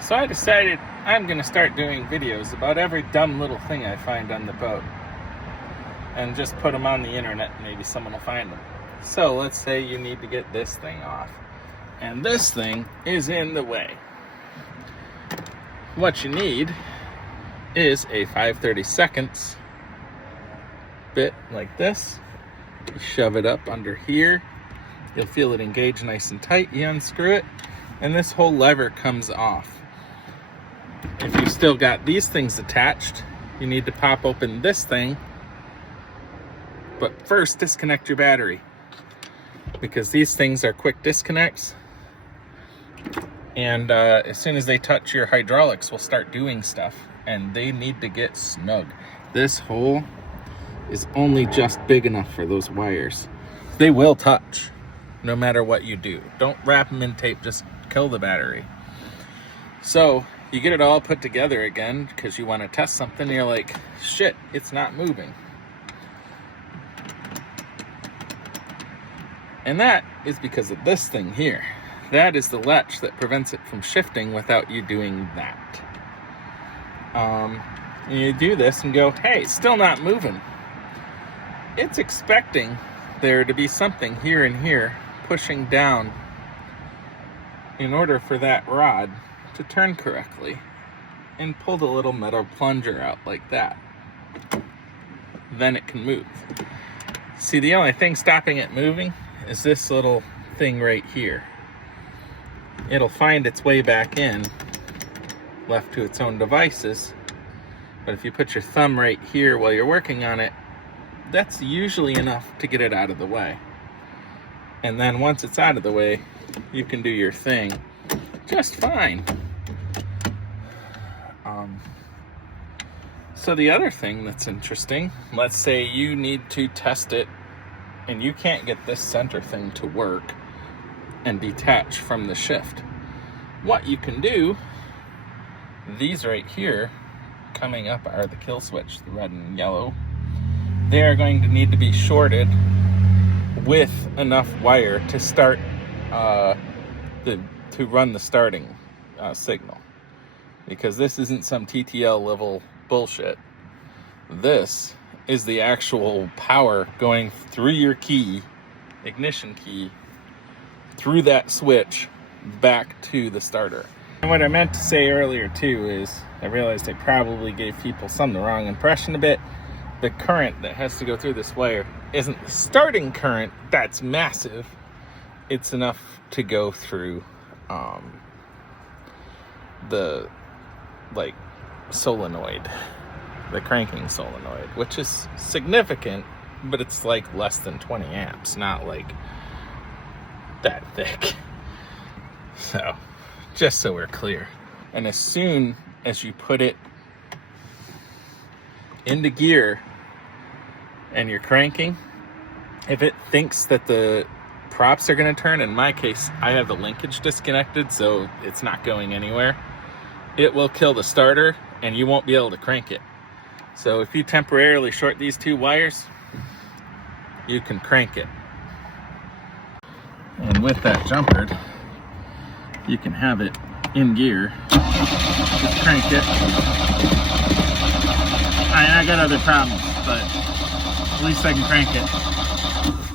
So I decided I'm going to start doing videos about every dumb little thing I find on the boat. And just put them on the internet, maybe someone will find them. So let's say you need to get this thing off. And this thing is in the way. What you need is a 5/32 bit like this. You shove it up under here. You'll feel it engage nice and tight. You unscrew it, and this whole lever comes off. If you still got these things attached, you need to pop open this thing. But first, disconnect your battery, because these things are quick disconnects. And as soon as they touch your hydraulics, will start doing stuff, and they need to get snug. This hole is only just big enough for those wires. They will touch no matter what you do. Don't wrap them in tape, just kill the battery. So you get it all put together again because you want to test something, and you're like, shit, it's not moving. And that is because of this thing here. That is the latch that prevents it from shifting without you doing that. And you do this and go, hey, it's still not moving. It's expecting there to be something here and here pushing down in order for that rod to turn correctly, and pull the little metal plunger out like that. Then it can move. See, the only thing stopping it moving is this little thing right here. It'll find its way back in, left to its own devices. But if you put your thumb right here while you're working on it, that's usually enough to get it out of the way. And then once it's out of the way, you can do your thing just fine. So the other thing that's interesting, let's say you need to test it and you can't get this center thing to work and detach from the shift. What you can do, these right here coming up are the kill switch, the red and yellow. They are going to need to be shorted with enough wire to start to run the starting signal, because this isn't some TTL level bullshit. This is the actual power going through your key, ignition key, through that switch back to the starter. And what I meant to say earlier too is, I realized I probably gave people the wrong impression a bit. The current that has to go through this wire isn't the starting current that's massive. It's enough to go through the solenoid, the cranking solenoid, which is significant, but it's like less than 20 amps, not like that thick. So just so we're clear. And as soon as you put it into gear and you're cranking, if it thinks that the props are going to turn, in my case I have the linkage disconnected, so it's not going anywhere, it will kill the starter and you won't be able to crank it. So if you temporarily short these two wires, you can crank it. And with that jumpered, you can have it in gear. Just crank it. I got other problems, but at least I can crank it.